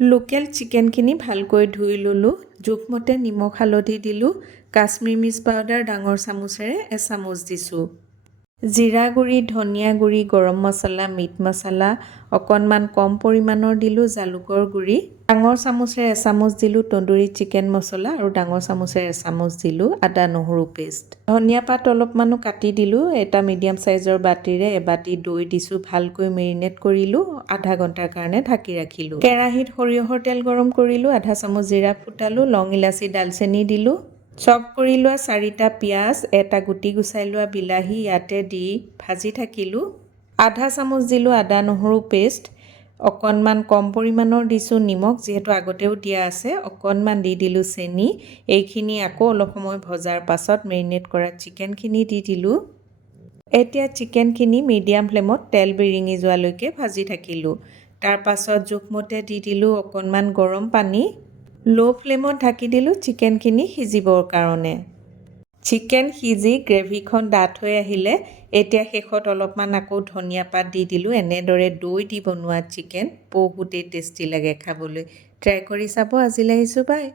Local চিকেনখিনি ভালকৈ ধুই ল'লোঁ। জোখমতে নিমখ হালধি দিলোঁ। কাশ্মীৰ মিৰ্চ পাউডাৰ ডাঙৰ চামুচেৰে এচামুচ দিছোঁ। জিৰা গুড়ি, ধনিয়া গুড়ি, গৰম মছলা, মিট মছলা অকণমান কম পৰিমাণৰ দিলোঁ। জালুকৰ গুড়ি ডাঙৰ চামুচেৰে এচামুচ দিলোঁ। তন্দুৰী চিকেন মছলা আৰু ডাঙৰ চামুচেৰে এচামুচ দিলোঁ। আদা নহৰু পেষ্ট, ধনিয়া পাত অলপমানো কাটি দিলোঁ। এটা মিডিয়াম চাইজৰ বাতিৰে এবাতি দৈ দিছোঁ। ভালকৈ মেৰিনেট কৰিলোঁ। আধা ঘণ্টাৰ কাৰণে ঢাকি ৰাখিলোঁ। কেৰাহীত সৰিয়হৰ তেল গৰম কৰিলোঁ। আধা চামুচ জিৰা ফুটালোঁ। লং ইলাচি ডালচেনি দিলোঁ। চপ কৰি লোৱা 4টা পিঁয়াজ, এটা গুটি গুচাই লোৱা বিলাহী ইয়াতে দি ভাজি থাকিলোঁ। আধা চামুচ দিলোঁ আদা নহৰু পেষ্ট। অকণমান কম পৰিমাণৰ দিছোঁ নিমখ, যিহেতু আগতেও দিয়া আছে। অকণমান দি দিলোঁ চেনি। এইখিনি আকৌ অলপ সময় ভজাৰ পাছত মেৰিনেট কৰা চিকেনখিনি দি দিলোঁ। এতিয়া চিকেনখিনি মিডিয়াম ফ্লেমত তেল বিৰিঙি যোৱালৈকে ভাজি থাকিলোঁ। তাৰ পাছত জোখমতে দি দিলোঁ অকণমান গৰম পানী। ল' ফ্লেমত ঢাকি দিলোঁ চিকেনখিনি সিজিবৰ কাৰণে। চিকেন সিজি গ্ৰেভিখন ডাঠ হৈ আহিলে এতিয়া শেষত অলপমান আকৌ ধনিয়া পাত দি দিলোঁ। এনেদৰে দৈ দি বনোৱা চিকেন বহুতেই টেষ্টি লাগে খাবলৈ। ট্ৰাই কৰি চাব। আজিলৈ আহিছোঁ, বাই।